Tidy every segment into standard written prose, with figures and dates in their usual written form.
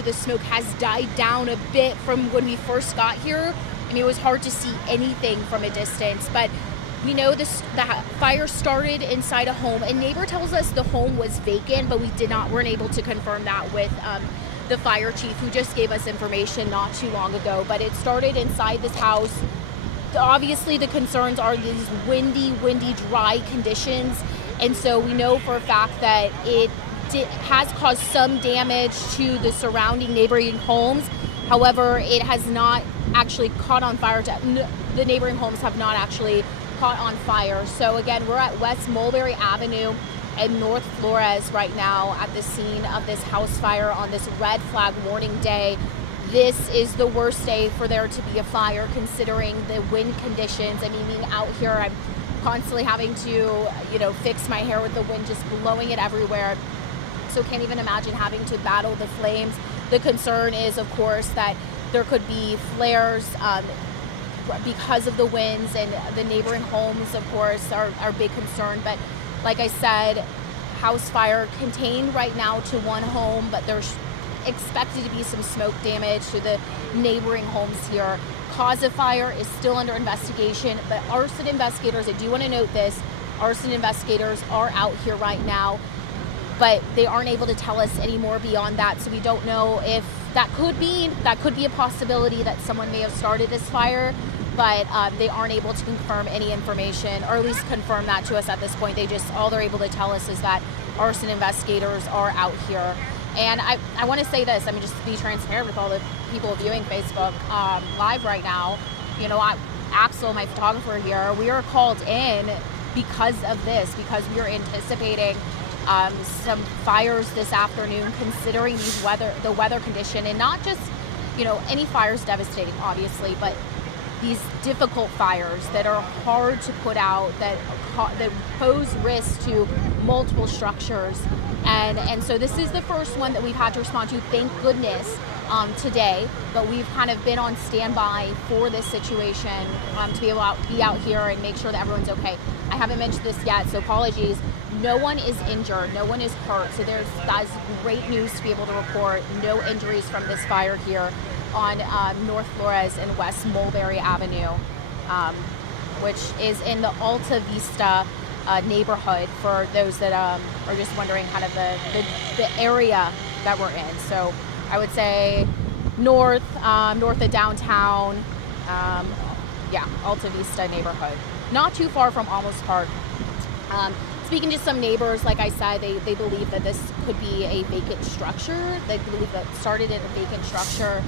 you the smoke has died down a bit from when we first got here. I mean, it was hard to see anything from a distance, but we know the fire started inside a home. A neighbor tells us the home was vacant, but weren't able to confirm that with the fire chief, who just gave us information not too long ago. But it started inside this house. Obviously, the concerns are these windy, dry conditions. And so we know for a fact that it has caused some damage to the surrounding neighboring homes. However, it has not actually caught on fire. The neighboring homes have not actually caught on fire. So again, we're at West Mulberry Avenue and North Flores right now at the scene of this house fire on this red flag warning day. This is the worst day for there to be a fire, considering the wind conditions. I mean, being out here, I'm constantly having to, fix my hair with the wind just blowing it everywhere. So can't even imagine having to battle the flames. The concern is, of course, that there could be flares because of the winds, and the neighboring homes, of course, are big concern. But like I said, house fire contained right now to one home, but there's expected to be some smoke damage to the neighboring homes here. Cause of fire is still under investigation, but arson investigators, I do want to note this, arson investigators are out here right now, but they aren't able to tell us any more beyond that. So we don't know if that could be a possibility that someone may have started this fire, but they aren't able to confirm any information, or at least confirm that to us at this point. All they're able to tell us is that arson investigators are out here. And I want to say this, just to be transparent with all the people viewing Facebook Live right now. Axel, my photographer here, we are called in because of this, because we are anticipating some fires this afternoon, considering the weather condition, and not just, any fires devastating, obviously, but these difficult fires that are hard to put out, that pose risk to multiple structures. And so this is the first one that we've had to respond to, thank goodness, today. But we've kind of been on standby for this situation to be able to be out here and make sure that everyone's okay. I haven't mentioned this yet, so apologies. No one is injured, no one is hurt. So that's great news to be able to report. No injuries from this fire here on North Flores and West Mulberry Avenue, which is in the Alta Vista neighborhood, for those that are just wondering kind of the area that we're in. So I would say north of downtown, Alta Vista neighborhood. Not too far from Almost Park. Speaking to some neighbors, like I said, they believe that this could be a vacant structure. They believe that it started in a vacant structure.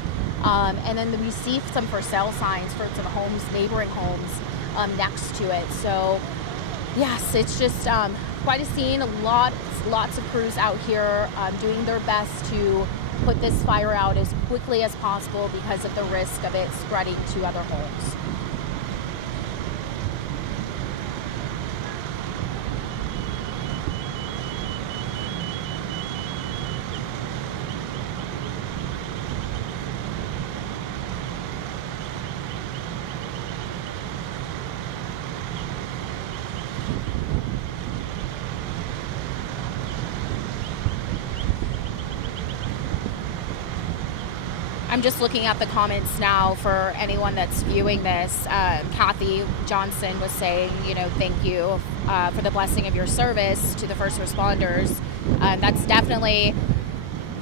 And then we see some for sale signs for some homes, neighboring homes next to it. So yes, it's just quite a scene. Lots of crews out here doing their best to put this fire out as quickly as possible because of the risk of it spreading to other homes. I'm just looking at the comments now for anyone that's viewing this. Kathy Johnson was saying, thank you for the blessing of your service to the first responders. That's definitely,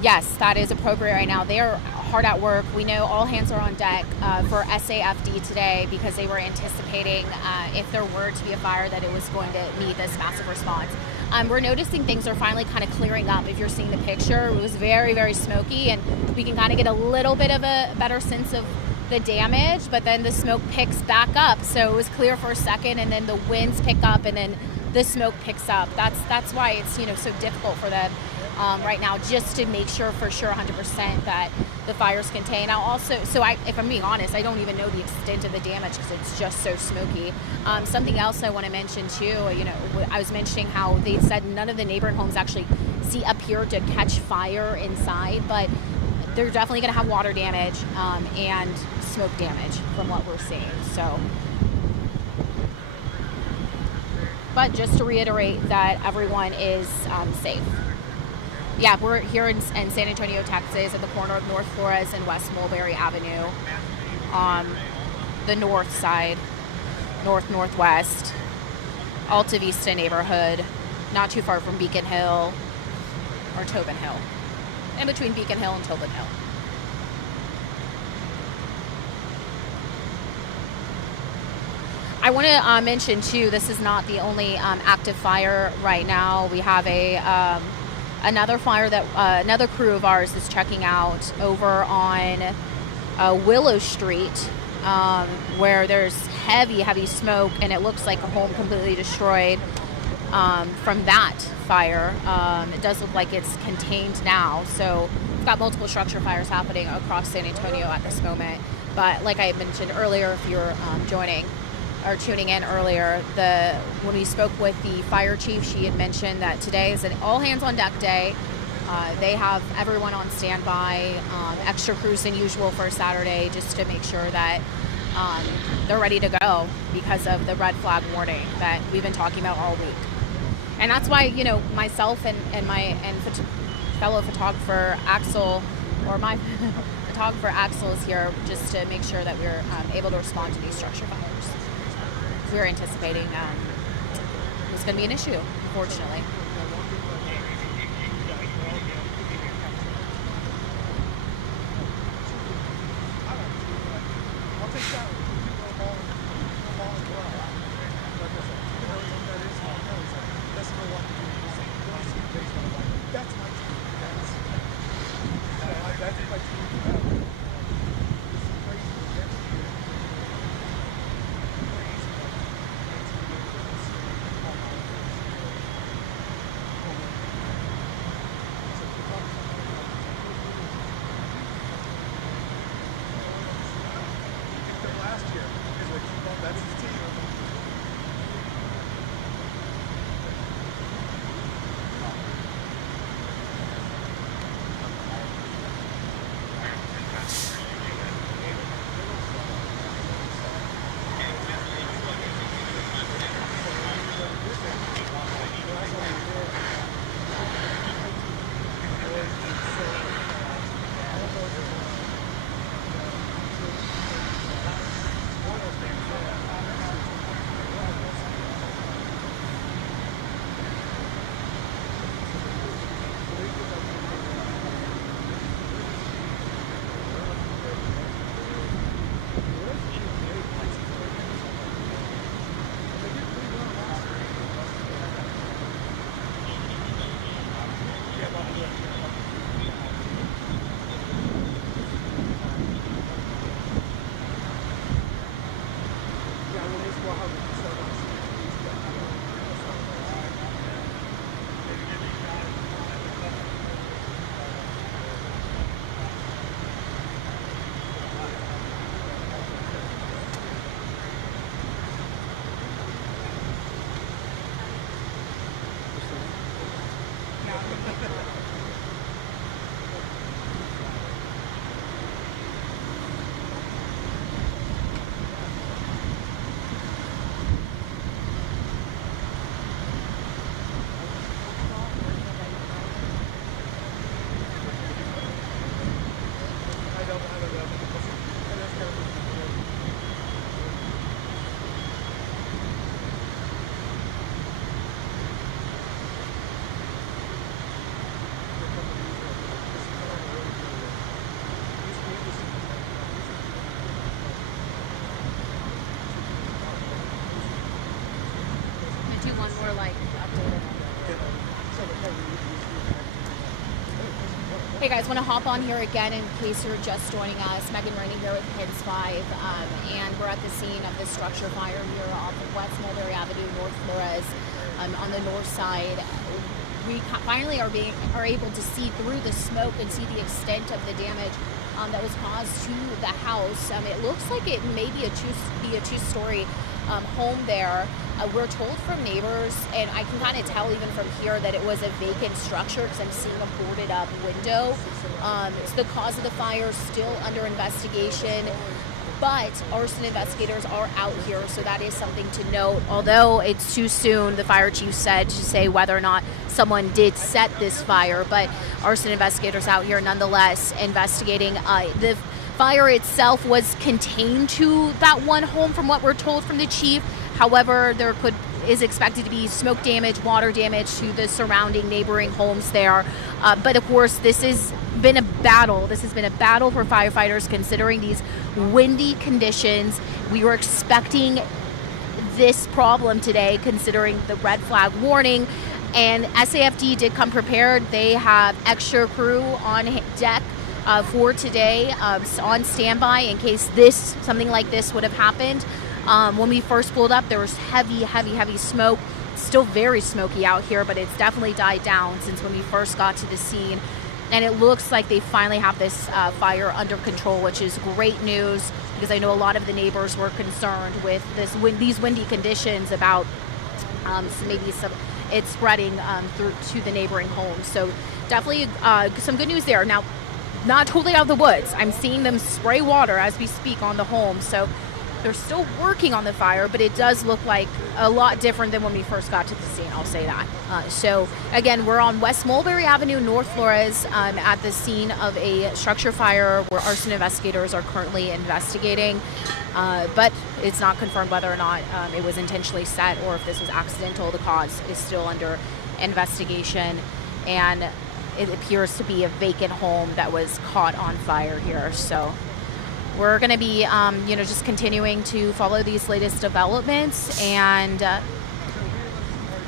yes, that is appropriate right now. They are hard at work. We know all hands are on deck for SAFD today, because they were anticipating if there were to be a fire that it was going to need this massive response. We're noticing things are finally kind of clearing up. If you're seeing the picture, it was very, very smoky, and we can kind of get a little bit of a better sense of the damage, but then the smoke picks back up. So it was clear for a second, and then the winds pick up, and then the smoke picks up. That's why it's so difficult for them right now, just to make sure for sure 100% that the fire's contained. Now also, if I'm being honest, I don't even know the extent of the damage because it's just so smoky. Something else I want to mention too, I was mentioning how they said none of the neighboring homes actually appear to catch fire inside, but they're definitely going to have water damage and smoke damage from what we're seeing. So, but just to reiterate that everyone is safe. Yeah, we're here in San Antonio, Texas, at the corner of North Flores and West Mulberry Avenue, on the north side, northwest, Alta Vista neighborhood, not too far from Beacon Hill or Tobin Hill, in between Beacon Hill and Tobin Hill. I want to mention too, this is not the only active fire right now. We have another fire that another crew of ours is checking out over on Willow Street, where there's heavy smoke, and it looks like a home completely destroyed from that fire. It does look like it's contained now, so we've got multiple structure fires happening across San Antonio at this moment. But like I mentioned earlier, if you're joining or tuning in earlier, when we spoke with the fire chief, she had mentioned that today is an all hands on deck day. They have everyone on standby, extra crews than usual for Saturday, just to make sure that they're ready to go because of the red flag warning that we've been talking about all week. And that's why, myself and my fellow photographer Axel, or my photographer Axel, is here just to make sure that we're able to respond to these structure fires. We're anticipating it's going to be an issue, unfortunately. Hey guys, want to hop on here again in case you're just joining us. Megan Rainey here with Pins 5, and we're at the scene of this structure fire here off of West Mulberry Avenue, North Flores, on the north side. We finally are able to see through the smoke and see the extent of the damage that was caused to the house. It looks like it may be a two-story home there. We're told from neighbors, and I can kind of tell even from here, that it was a vacant structure because I'm seeing a boarded up window. So the cause of the fire is still under investigation. but arson investigators are out here, so that is something to note. Although it's too soon, the fire chief said, to say whether or not someone did set this fire, but arson investigators out here nonetheless investigating. The fire itself was contained to that one home from what we're told from the chief. However, there is expected to be smoke damage, water damage to the surrounding neighboring homes there. But of course, this has been a battle. This has been a battle for firefighters considering these windy conditions. We were expecting this problem today considering the red flag warning, and SAFD did come prepared. They have extra crew on deck for today, on standby in case something like this would have happened. When we first pulled up, there was heavy smoke. Still very smoky out here, but it's definitely died down since when we first got to the scene. And it looks like they finally have this fire under control, which is great news, because I know a lot of the neighbors were concerned with these windy conditions about it spreading through to the neighboring homes. So definitely some good news there. Now, not totally out of the woods. I'm seeing them spray water as we speak on the home. So they're still working on the fire, but it does look like a lot different than when we first got to the scene, I'll say that. So again, we're on West Mulberry Avenue, North Flores, at the scene of a structure fire where arson investigators are currently investigating. But it's not confirmed whether or not it was intentionally set or if this was accidental. The cause is still under investigation, and it appears to be a vacant home that was caught on fire here. So we're going to be, just continuing to follow these latest developments, and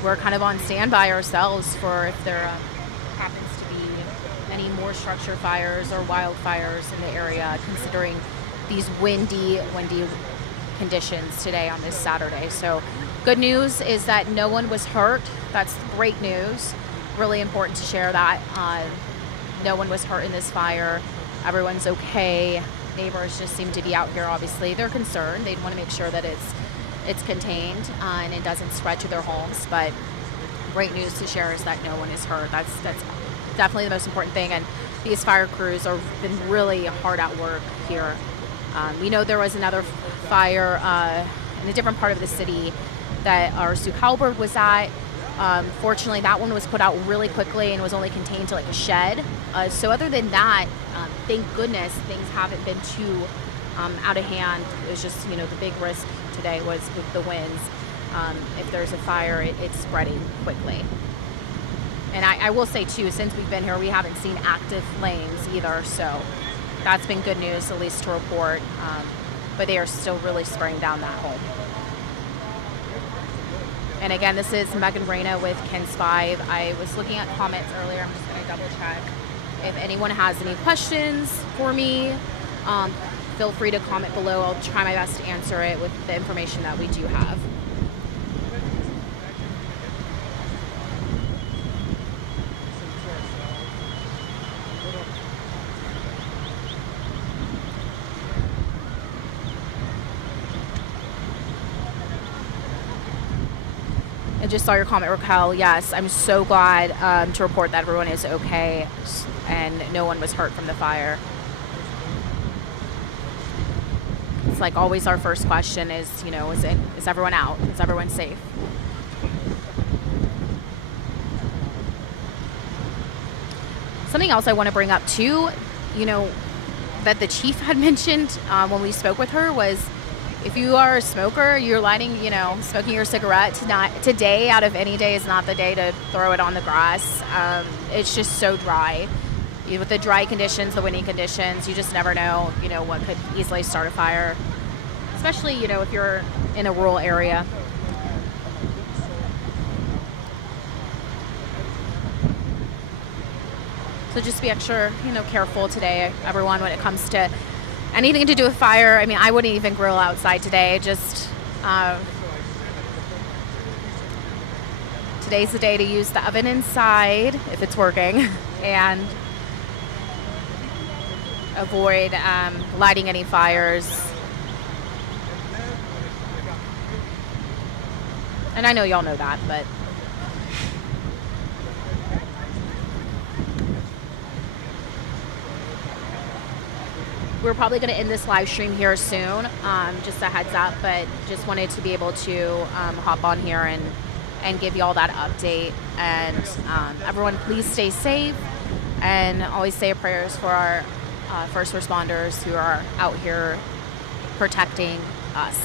we're kind of on standby ourselves for if there happens to be any more structure fires or wildfires in the area, considering these windy conditions today on this Saturday. So good news is that no one was hurt. That's great news. Really important to share that. No one was hurt in this fire. Everyone's okay. Neighbors just seem to be out here. Obviously, they're concerned. They want to make sure that it's contained and it doesn't spread to their homes. But great news to share is that no one is hurt. That's definitely the most important thing. And these fire crews have been really hard at work here. We know there was another fire in a different part of the city that our Sue Halberg was at. Fortunately, that one was put out really quickly and was only contained to like a shed. So other than that, thank goodness things haven't been too out of hand. It was just, the big risk today was with the winds. If there's a fire, it's spreading quickly. And I will say too, since we've been here, we haven't seen active flames either. So that's been good news, at least to report. But they are still really spraying down that home. And again, this is Megan Reyna with KENS 5. I was looking at comments earlier. I'm just going to double check. If anyone has any questions for me, feel free to comment below. I'll try my best to answer it with the information that we do have. I just saw your comment, Raquel. Yes, I'm so glad to report that everyone is okay and no one was hurt from the fire. It's like always our first question is, is everyone out? Is everyone safe? Something else I want to bring up too, that the chief had mentioned when we spoke with her was, if you are a smoker, you're lighting, smoking your cigarette today out of any day is not the day to throw it on the grass. It's just so dry. With the dry conditions, the windy conditions, you just never know, what could easily start a fire, especially, if you're in a rural area. So just be extra, careful today, everyone, when it comes to anything to do with fire. I mean, I wouldn't even grill outside today. Just today's the day to use the oven inside if it's working, and avoid lighting any fires. And I know y'all know that, but we're probably going to end this live stream here soon, just a heads up, but just wanted to be able to hop on here and give you all that update. And everyone, please stay safe and always say prayers for our first responders who are out here protecting us.